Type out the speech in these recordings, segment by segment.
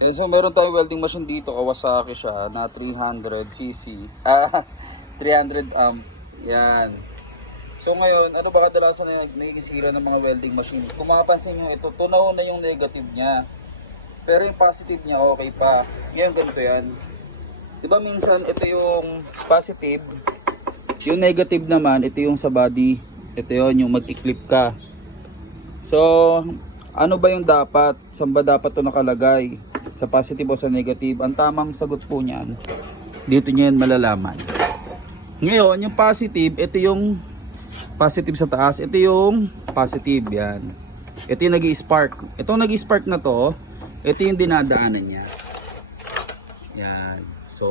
So meron tayong welding machine dito, Kawasaki siya na 300cc. 300 amp. Yan. So ngayon, ano ba kadalasan na nagiging sira ng mga welding machine? Kung mapapansin nyo, ito tunaw na yung negative niya. Pero yung positive niya okay pa. Ngayon ganito yan. Diba minsan ito yung positive, yung negative naman, ito yung sa body. Ito yun, yung mag-clip ka. So, ano ba yung dapat? Saan ba dapat ito nakalagay? Sa positive o sa negative? Ang tamang sagot po niyan, dito niya yan malalaman. Ngayon, yung positive, ito yung positive sa taas. Ito yung positive, yan. Ito yung nag-i-spark. Itong nag-i-spark na to, ito yung dinadaanan niya. Yan. So,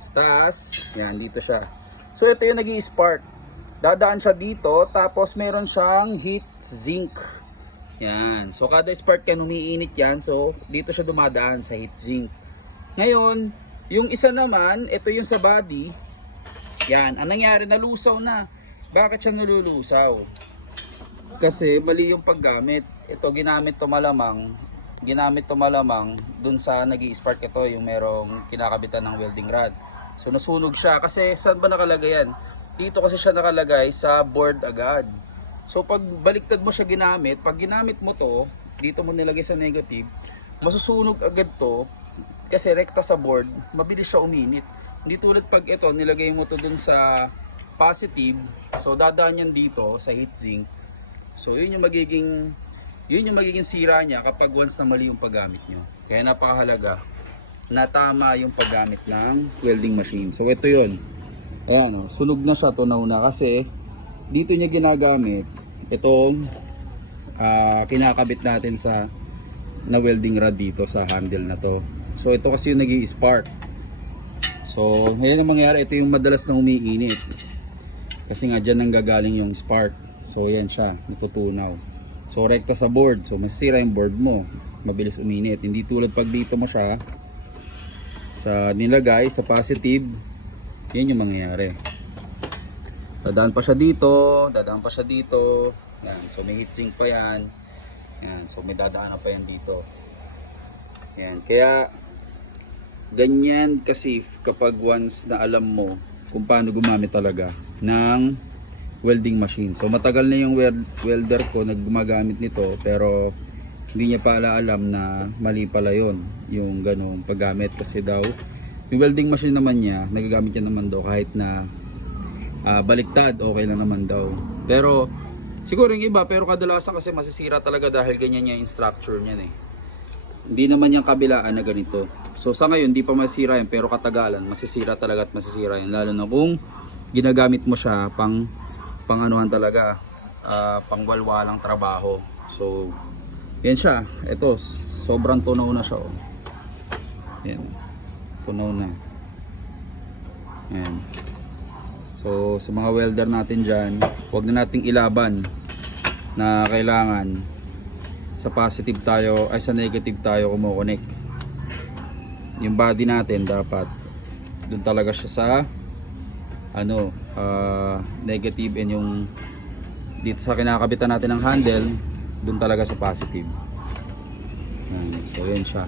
sa taas, yan, dito siya. So, ito yung nag-i-spark. Dadaan siya dito, tapos meron siyang heat sink. Yan. So, kada spark yan, umiinit yan. So, dito siya dumadaan sa heat sink. Ngayon, yung isa naman, ito yung sa body. Yan. Ang nangyari, nalusaw na. Bakit siya nalulusaw? Kasi mali yung paggamit. Ito, ginamit to malamang dun sa nag-i-spark ito, yung merong kinakabitan ng welding rod. So, nasunog siya. Kasi, saan ba nakalagay yan? Dito kasi siya nakalagay sa board agad. So pag baliktad mo siya ginamit, pag ginamit mo to, dito mo nilagay sa negative, masusunog agad to kasi rekta sa board, mabilis siya uminit. Hindi tulad pag ito, nilagay mo to dun sa positive, so dadaan yan dito sa heatsink. So yun yung magiging sira niya kapag once na mali yung paggamit nyo. Kaya napakahalaga na tama yung paggamit ng welding machine. So ito yun. Ayan, sunog na siya, tunaw na kasi dito niya ginagamit itong kinakabit natin sa na welding rod dito sa handle na to. So ito kasi yung nag-i-spark. So ngayon ang mangyayari, ito yung madalas na umiinit kasi nga dyan nanggagaling yung spark. So yan siya, natutunaw. So rekta sa board, so masira yung board mo, mabilis uminit. Hindi tulad pag dito mo siya sa nilagay sa positive, yan yung mangyayari. Dadaan pa siya dito, yan. So may heatsink pa yan. Yan, so may dadaanan pa yan dito. Yan, kaya ganyan kasi kapag once na alam mo kung paano gumamit talaga ng welding machine. So matagal na yung welder ko naggumagamit nito, pero hindi niya pala alam na mali pala yon yung ganong paggamit. Kasi daw yung welding machine naman niya, nagagamit niya naman daw kahit na baliktad, okay lang naman daw. Pero siguro yung iba, pero kadalasan kasi masisira talaga dahil ganyan yung structure niyan eh. Hindi naman yung kabilaan na ganito. So sa ngayon, hindi pa masisira yan, pero katagalan, masisira talaga at masisira yan. Lalo na kung ginagamit mo siya pang anuhan talaga, pang walwalang trabaho. So yan siya. Ito, sobrang tunaw na siya. Oh. Yan. Tunaw na. Yan. So sa mga welder natin dyan, huwag na nating ilaban na kailangan sa positive tayo ay sa negative tayo kumokonek. Yung body natin dapat dun talaga siya sa negative, and yung dito sa kinakabitan natin ng handle dun talaga sa positive. So yan siya.